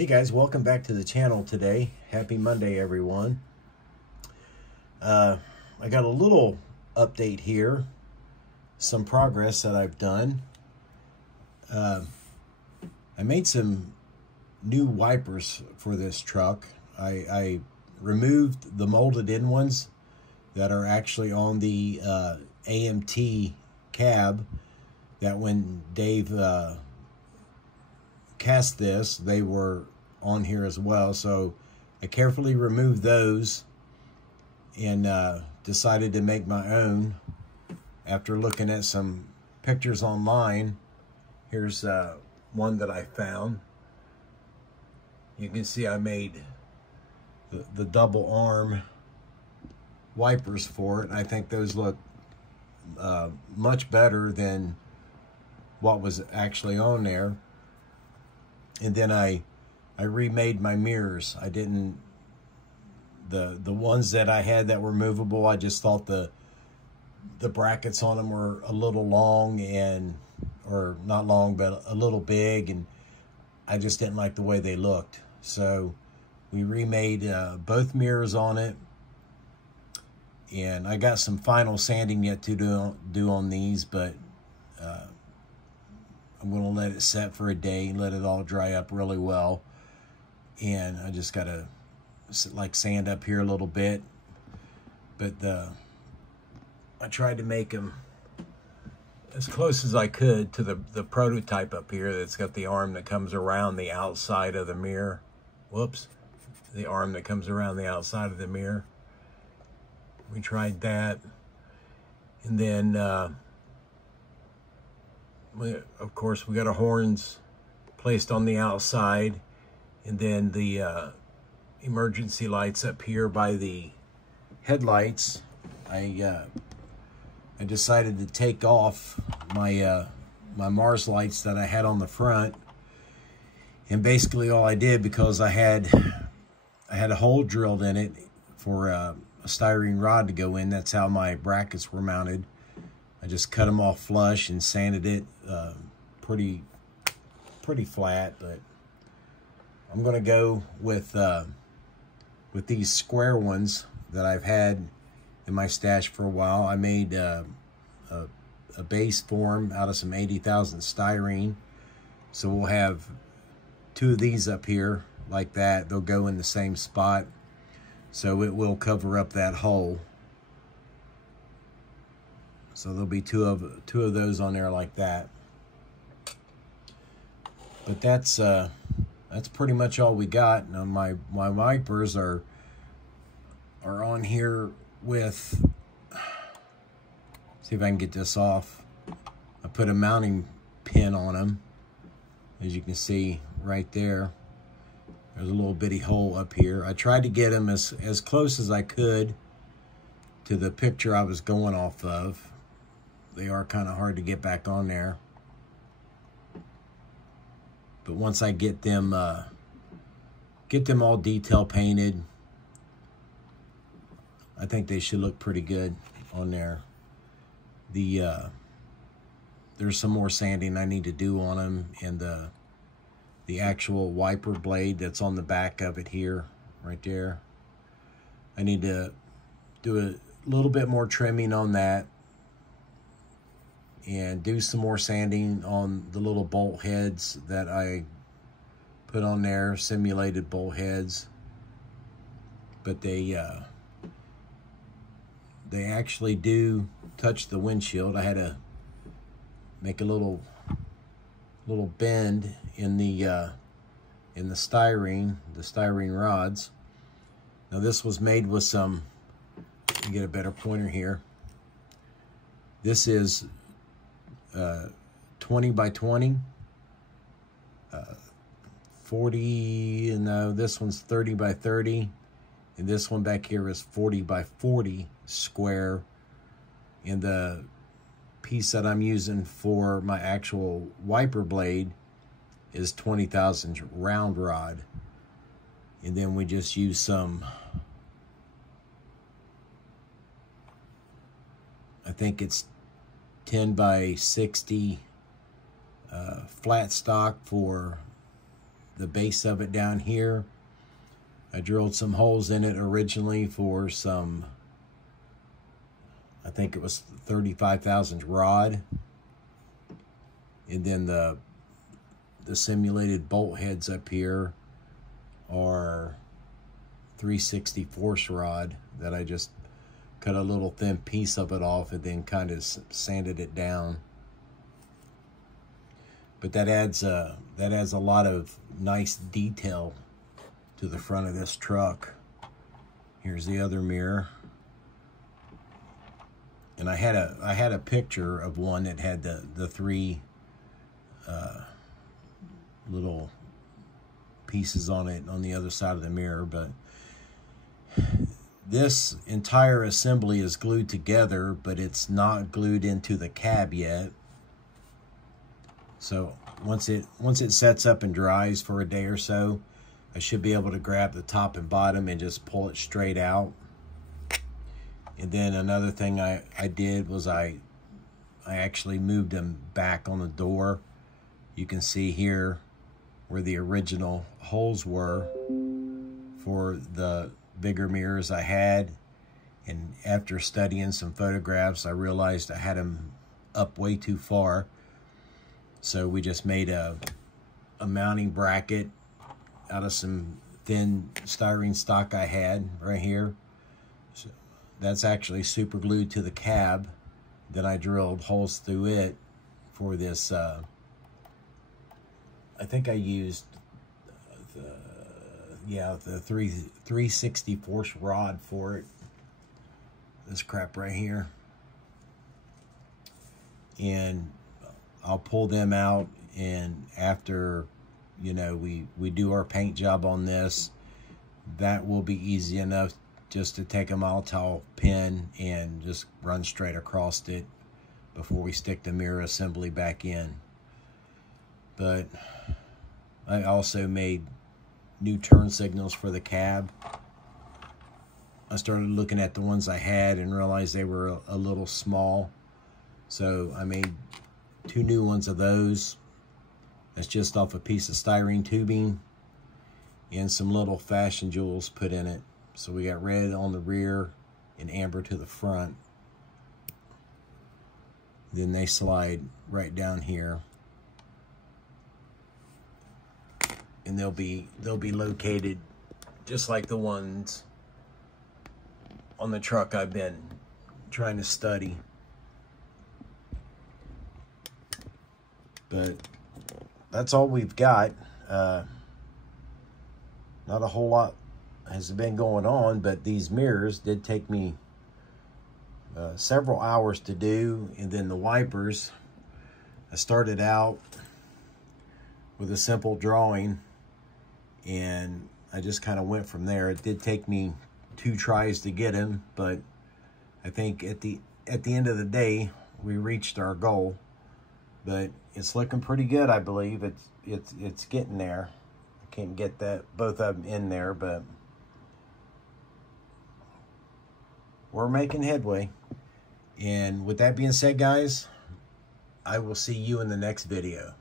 Hey guys, welcome back to the channel today. Happy Monday, everyone. I got a little update here, some progress that I've done. I made some new wipers for this truck. I removed the molded in ones that are actually on the AMT cab, that when Dave cast this, they were on here as well. So I carefully removed those and decided to make my own after looking at some pictures online. Here's one that I found. You can see I made the double arm wipers for it. I think those look much better than what was actually on there. And then I remade my mirrors. I didn't, the ones that I had that were movable, I just thought the brackets on them were a little long, and, or not long, but a little big, and I just didn't like the way they looked. So we remade both mirrors on it, and I got some final sanding yet to do on these, but I'm going to let it set for a day, let it all dry up really well. And I just got to like sand up here a little bit. But I tried to make them as close as I could to the prototype up here that's got the arm that comes around the outside of the mirror. Whoops. The arm that comes around the outside of the mirror. We tried that. And then of course, we got our horns placed on the outside, and then the emergency lights up here by the headlights. I decided to take off my my Mars lights that I had on the front, and basically all I did, because I had a hole drilled in it for a styrene rod to go in. That's how my brackets were mounted. I just cut them off flush and sanded it pretty flat. But I'm gonna go with these square ones that I've had in my stash for a while. I made a base form out of some 80,000 styrene, so we'll have two of these up here like that. They'll go in the same spot, so it will cover up that hole. So there'll be two of those on there like that. But that's pretty much all we got. Now my wipers are on here with, see if I can get this off. I put a mounting pin on them, as you can see right there. There's a little bitty hole up here. I tried to get them as close as I could to the picture I was going off of. They are kind of hard to get back on there. But once I get them all detail painted, I think they should look pretty good on there. There's some more sanding I need to do on them, and the actual wiper blade that's on the back of it here, right there. I need to do a little bit more trimming on that, and do some more sanding on the little bolt heads that I put on there, simulated bolt heads. But they actually do touch the windshield. I had to make a little bend in the styrene rods. Now this was made with some, let me get a better pointer here. This is 20 by 20, 40, no, this one's 30 by 30, and this one back here is 40 by 40 square. And the piece that I'm using for my actual wiper blade is 20,000 round rod. And then we just use some, I think it's 10 by 60 flat stock for the base of it down here. I drilled some holes in it originally for some, I think it was 35 thousandths rod. And then the simulated bolt heads up here are 3/64 rod that I just cut a little thin piece of it off and then kind of sanded it down. But that adds a lot of nice detail to the front of this truck. Here's the other mirror. And I had a picture of one that had the three little pieces on it on the other side of the mirror, but this entire assembly is glued together, but it's not glued into the cab yet. So once it sets up and dries for a day or so, I should be able to grab the top and bottom and just pull it straight out. And then another thing I did was I actually moved them back on the door. You can see here where the original holes were for the bigger mirrors I had. And after studying some photographs, I realized I had them up way too far. So we just made a mounting bracket out of some thin styrene stock I had right here. So that's actually super glued to the cab. Then I drilled holes through it for this. I think I used the 3/64 rod for it. This crap right here. And I'll pull them out, and after, you know, we do our paint job on this, that will be easy enough just to take a Molotow pin and just run straight across it before we stick the mirror assembly back in. But I also made new turn signals for the cab. I started looking at the ones I had and realized they were a little small. So I made 2 new ones of those. That's just off a piece of styrene tubing and some little fashion jewels put in it. So we got red on the rear and amber to the front. Then they slide right down here. And they'll be located just like the ones on the truck I've been trying to study. But that's all we've got. Not a whole lot has been going on, but these mirrors did take me several hours to do. And then the wipers, I started out with a simple drawing, and I just kind of went from there. It did take me 2 tries to get them, but I think at the end of the day, we reached our goal. But it's looking pretty good, I believe. It's getting there. I can't get both of them in there, but we're making headway. And with that being said, guys, I will see you in the next video.